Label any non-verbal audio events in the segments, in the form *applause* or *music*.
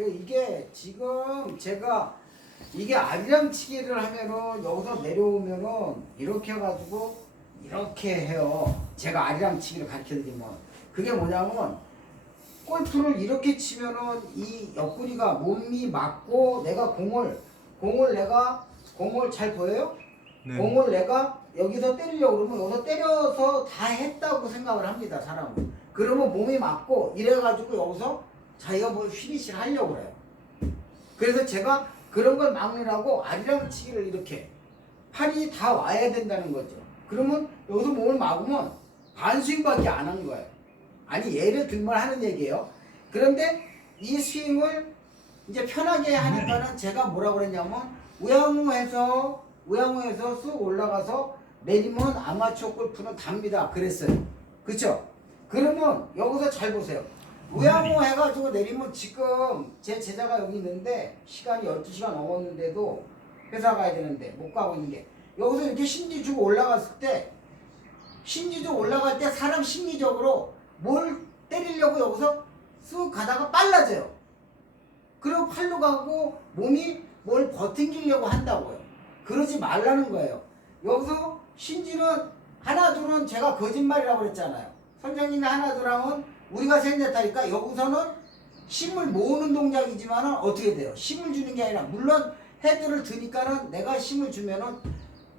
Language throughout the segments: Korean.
그 이게 지금 제가 이게 아리랑치기를 하면은 여기서 내려오면은 이렇게 해가지고 이렇게 해요. 제가 아리랑치기를 가르쳐 드리면 그게 뭐냐면 골프를 이렇게 치면은 이 옆구리가 몸이 맞고 내가 공을 공을 내가 공을 잘 보여요? 네. 공을 내가 여기서 때리려고 그러면 여기서 때려서 다 했다고 생각을 합니다 사람은 그러면 몸이 맞고 이래가지고 여기서 자기가 뭐 휘니시를 하려고 그래요. 그래서 제가 그런 걸 막느라고 아리랑치기를 이렇게 팔이 다 와야 된다는 거죠. 그러면 여기서 몸을 막으면 반스윙밖에 안 한 거예요. 아니 예를 들면 하는 얘기예요. 그런데 이 스윙을 이제 편하게 하니까는 제가 뭐라 그랬냐면 우양우에서 우양우에서 쑥 올라가서 내리면 아마추어 골프는 답니다. 그랬어요. 그쵸? 그러면 여기서 잘 보세요 우양우 해가지고 내리면 지금 제 제자가 여기 있는데 시간이 12시간 넘었는데도 회사 가야 되는데 못 가고 있는 게 여기서 이렇게 심지 주고 올라갔을 때 주고 올라갈 때 사람 심리적으로 뭘 때리려고 여기서 쑥 가다가 빨라져요 그리고 팔로 가고 몸이 뭘 버팅기려고 한다고요. 그러지 말라는 거예요. 여기서 신지는 하나 둘은 제가 거짓말이라고 그랬잖아요. 선생님이 하나 둘 하면 우리가 셋넷하니까 여기서는 힘을 모으는 동작이지만은 어떻게 돼요? 힘을 주는 게 아니라 물론 헤드를 드니까는 내가 힘을 주면은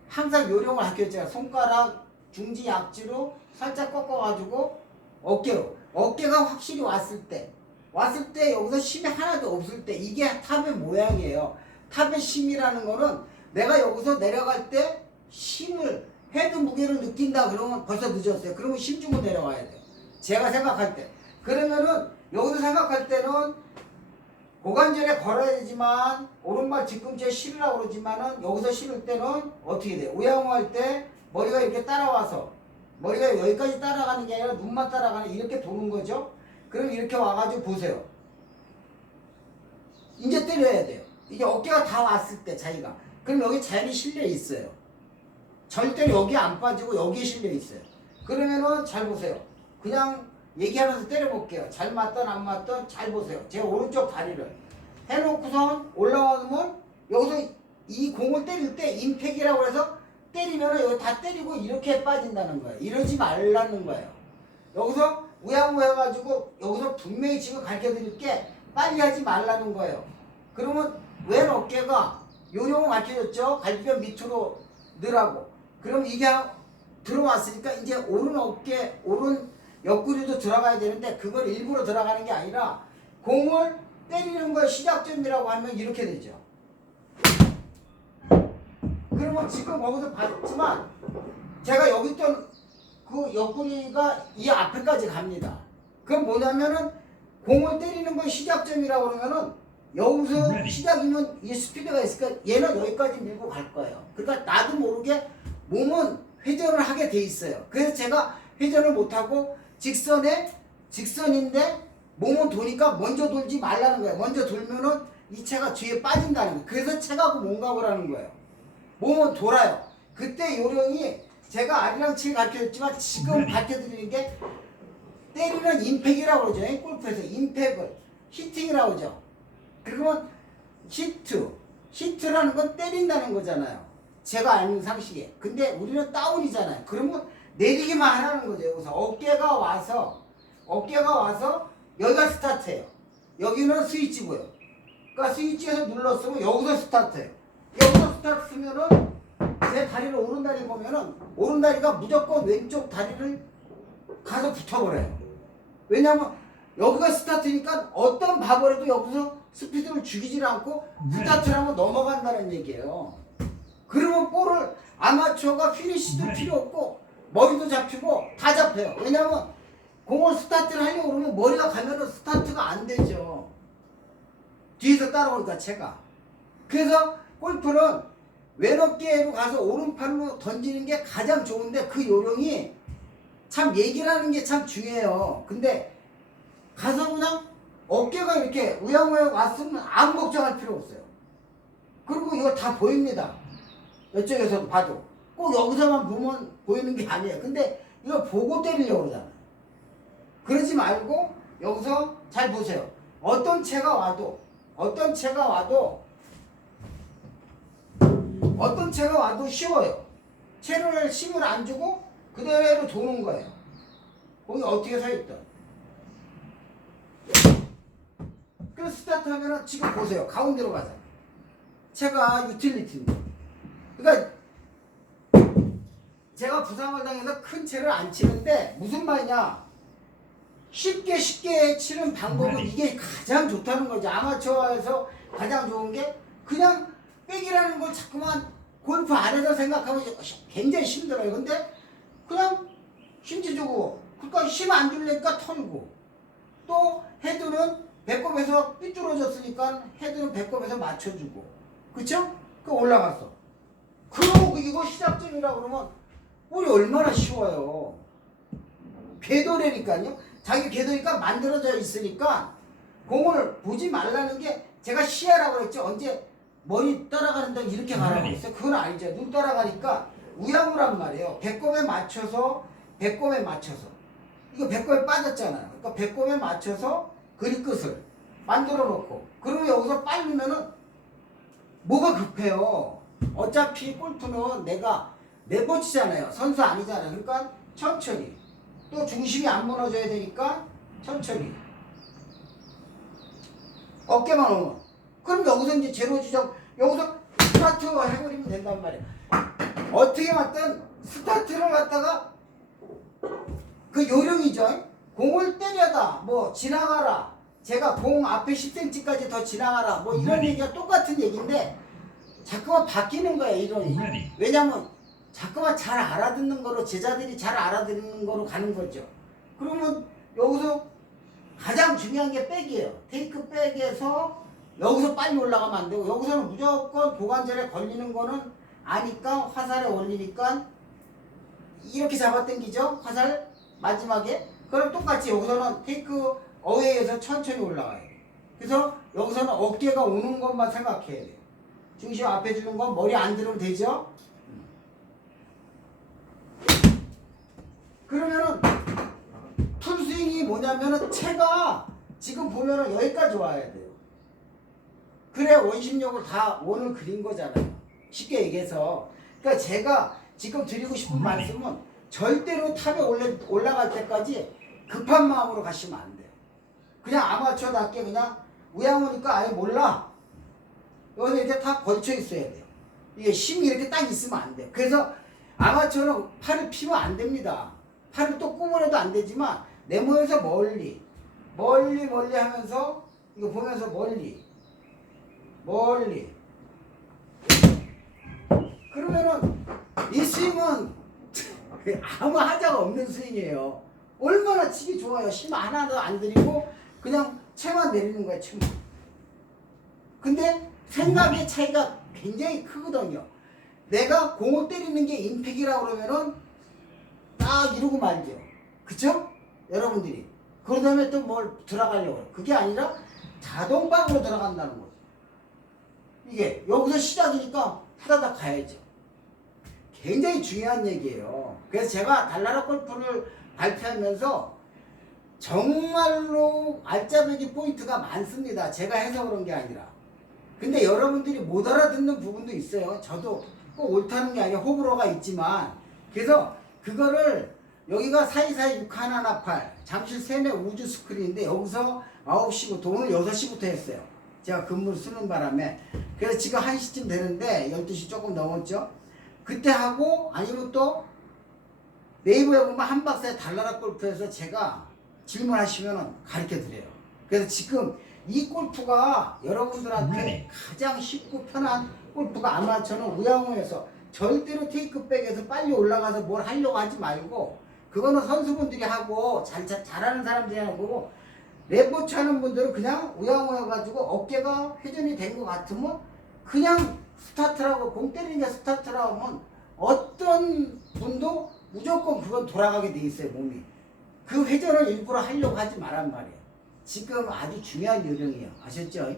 항상 요령을 학교했잖아요. 손가락 중지 약지로 살짝 꺾어가지고 어깨로 어깨가 확실히 왔을 때 왔을 때 여기서 힘이 하나도 없을 때 이게 탑의 모양이에요. 탑의 힘이라는 거는 내가 여기서 내려갈 때 힘을 헤드 무게를 느낀다 그러면 벌써 늦었어요. 그러면 힘 주고 내려가야 돼요. 제가 생각할 때. 그러면은 여기서 생각할 때는 고관절에 걸어야 되지만 오른발 뒤꿈치에 실으라고 그러지만은 여기서 실을 때는 어떻게 돼요? 우양우할 때 머리가 이렇게 따라와서 머리가 여기까지 따라가는 게 아니라 눈만 따라가는 이렇게 도는 거죠. 그럼 이렇게 와가지고 보세요. 이제 때려야 돼요. 이게 어깨가 다 왔을 때 자기가. 그럼 여기 자연히 실려 있어요. 절대로 여기 안 빠지고 여기에 실려 있어요. 그러면은 잘 보세요. 그냥 얘기하면서 때려볼게요. 잘 맞던 안 맞던 잘 보세요. 제 오른쪽 다리를 해놓고선 올라가면 여기서 이 공을 때릴 때 임팩이라고 해서 때리면은 여기 다 때리고 이렇게 빠진다는 거예요. 이러지 말라는 거예요. 여기서 우양우 해가지고 여기서 분명히 지금 가르쳐 드릴 게 빨리 하지 말라는 거예요. 그러면 왼 어깨가 요령을 가르쳐줬죠. 갈비뼈 밑으로 넣으라고. 그럼 이게 들어왔으니까 이제 오른 어깨, 오른 옆구리도 들어가야 되는데 그걸 일부러 들어가는 게 아니라 공을 때리는 걸 시작점이라고 하면 이렇게 되죠. 그러면 지금 거기서 봤지만 제가 여기 있던 그 옆구리가 이 앞에까지 갑니다. 그건 뭐냐면은 공을 때리는 건 시작점이라고 그러면은 여기서 시작이면 이 스피드가 있으니까 얘는 여기까지 밀고 갈 거예요. 그러니까 나도 모르게 몸은 회전을 하게 돼 있어요. 그래서 제가 회전을 못하고 직선에 직선인데 몸은 도니까 먼저 돌지 말라는 거예요. 먼저 돌면은 이 차가 뒤에 빠진다는 거예요. 그래서 차가 뭔가고 라는 거예요. 몸은 돌아요. 그때 요령이 제가 아리랑 칠 가르쳐줬지만 지금 가르쳐드리는 게 때리는 임팩이라고 그러죠. 골프에서 임팩을 히팅이라고 그러죠. 그러면 히트, 히트라는 건 때린다는 거잖아요. 제가 아는 상식에. 근데 우리는 다운이잖아요. 그러면 내리기만 하라는 거죠. 여기서 어깨가 와서 어깨가 와서 여기가 스타트예요. 여기는 스위치고요. 그러니까 스위치에서 눌렀으면 여기서 스타트예요. 여기서 스타트 쓰면은 제 다리를 오른다리 보면은 오른다리가 무조건 왼쪽 다리를 가서 붙어버려요. 왜냐면 여기가 스타트니까 어떤 바벌에도 여기서 스피드를 죽이질 않고 스타트를 하면 넘어간다는 얘기예요. 그러면 볼을 아마추어가 피니시도 필요 없고 머리도 잡히고 다 잡혀요. 왜냐면 공을 스타트를 하려고 그러면 머리가 가면은 스타트가 안 되죠. 뒤에서 따라오니까 채가. 그래서 골프는 왼어깨로 가서 오른팔로 던지는 게 가장 좋은데 그 요령이 참 얘기를 하는 게 참 중요해요. 근데 가서 그냥 어깨가 이렇게 우양우양 왔으면 아무 걱정할 필요 없어요. 그리고 이거 다 보입니다. 이쪽에서 봐도. 꼭 여기서만 보면 보이는 게 아니에요. 근데 이거 보고 때리려고 그러잖아요. 그러지 말고 여기서 잘 보세요. 어떤 채가 와도 어떤 채가 와도 어떤 채가 와도 쉬워요. 채를 힘을 안 주고 그대로 도는 거예요. 거기 어떻게 서 있든. 그래서 스타트 하면은 지금 보세요. 가운데로 가자. 채가 유틸리티입니다. 그러니까 당해서 큰 채를 안 치는데 무슨 말이냐? 쉽게 쉽게 치는 방법은 이게 가장 좋다는 거죠. 아마추어에서 가장 좋은 게 그냥 백이라는 걸 자꾸만 골프 안에서 생각하면 굉장히 힘들어요. 근데 그냥 힘지 주고 그러니까 힘 안 줄래니까 털고 또 헤드는 배꼽에서 삐뚤어졌으니까 헤드는 배꼽에서 맞춰주고 그쵸? 그 올라갔어. 그러고 이거 시작점이라 그러면 우리 얼마나 쉬워요. 궤도라니까요. 자기 궤도니까 만들어져 있으니까 공을 보지 말라는 게 제가 시야라고 그랬죠. 언제 머리 따라가는 데 이렇게 가라고 했어요. 그건 아니죠. 눈 따라가니까 우양우란 말이에요. 배꼽에 맞춰서 배꼽에 맞춰서 이거 배꼽에 빠졌잖아요. 그러니까 배꼽에 맞춰서 그립 끝을 만들어 놓고 그리고 여기서 빨리면은 뭐가 급해요. 어차피 골프는 내가 네번 치잖아요. 선수 아니잖아요. 그러니까 천천히. 또 중심이 안 무너져야 되니까 천천히. 어깨만 오면. 그럼 여기서 이제 제로 지점, 여기서 스타트 해버리면 된단 말이에요. 어떻게 맞든 스타트를 갖다가 그 요령이죠. 공을 때려다, 뭐 지나가라. 제가 공 앞에 10cm까지 더 지나가라. 뭐 이런 얘기가 똑같은 얘기인데 자꾸만 바뀌는 거예요. 이론이. 왜냐면 자꾸만 잘 알아듣는 거로 제자들이 잘 알아듣는 거로 가는 거죠. 그러면 여기서 가장 중요한 게 백이에요. 테이크 백에서 여기서 빨리 올라가면 안 되고 여기서는 무조건 고관절에 걸리는 거는 아니까 화살에 올리니까 이렇게 잡아당기죠. 화살 마지막에 그럼 똑같이 여기서는 테이크 어웨이에서 천천히 올라가요. 그래서 여기서는 어깨가 오는 것만 생각해야 돼요. 중심 앞에 주는 건 머리 안 들으면 되죠. 그러면은 풀스윙이 뭐냐면은 채가 지금 보면은 여기까지 와야 돼요. 그래 원심력을 다 원을 그린 거잖아요. 쉽게 얘기해서. 그러니까 제가 지금 드리고 싶은 말씀은 절대로 탑에 올라, 올라갈 때까지 급한 마음으로 가시면 안 돼요. 그냥 아마추어답게 그냥 우양우니까 아예 몰라. 여기 이렇게 다 걸쳐 있어야 돼요. 이게 힘이 이렇게 딱 있으면 안 돼요. 그래서 아마추어는 팔을 피면 안 됩니다. 팔을 또 꾸물어도 안 되지만 내 모에서 멀리 멀리 멀리 하면서 이거 보면서 멀리 멀리 그러면은 이 스윙은 *laughs* 아무 하자가 없는 스윙이에요. 얼마나 치기 좋아요. 힘 하나도 안 들이고 그냥 채만 내리는 거야, 채만. 근데 생각의 차이가 굉장히 크거든요. 내가 공을 때리는 게 임팩이라고 그러면은 딱 이러고 말죠. 그쵸? 여러분들이. 그러 다음에 또 뭘 들어가려고. 그게 아니라 자동방으로 들어간다는 거죠. 이게 여기서 시작이니까 후다닥 가야죠. 굉장히 중요한 얘기예요. 그래서 제가 달나라 골프를 발표하면서 정말로 알짜배기 포인트가 많습니다. 제가 해서 그런 게 아니라. 근데 여러분들이 못 알아듣는 부분도 있어요. 저도 꼭 옳다는 게 아니라 호불호가 있지만. 그래서 그거를 여기가 사이사이 6 하나 나팔 잠실 세내 우주 스크린인데 여기서 9시부터 오늘 6시부터 했어요. 제가 근무를 쓰는 바람에 그래서 지금 1시쯤 되는데 12시 조금 넘었죠. 그때 하고 아니면 또 네이버에 보면 한 박사의 달나라 골프에서 제가 질문하시면 가르쳐 드려요. 그래서 지금 이 골프가 여러분들한테 가장 쉽고 편한 골프가 아마추어는 우양우에서 절대로 테이크백에서 빨리 올라가서 뭘 하려고 하지 말고 그거는 선수분들이 하고 잘, 잘 잘하는 사람들이 하는 거고 레포츠 하는 분들은 그냥 우양우여가지고 어깨가 회전이 된 것 같으면 그냥 스타트라고 공 때리는 게 스타트라고 하면 어떤 분도 무조건 그건 돌아가게 돼 있어요 몸이. 그 회전을 일부러 하려고 하지 말란 말이에요. 지금 아주 중요한 요령이에요. 아셨죠?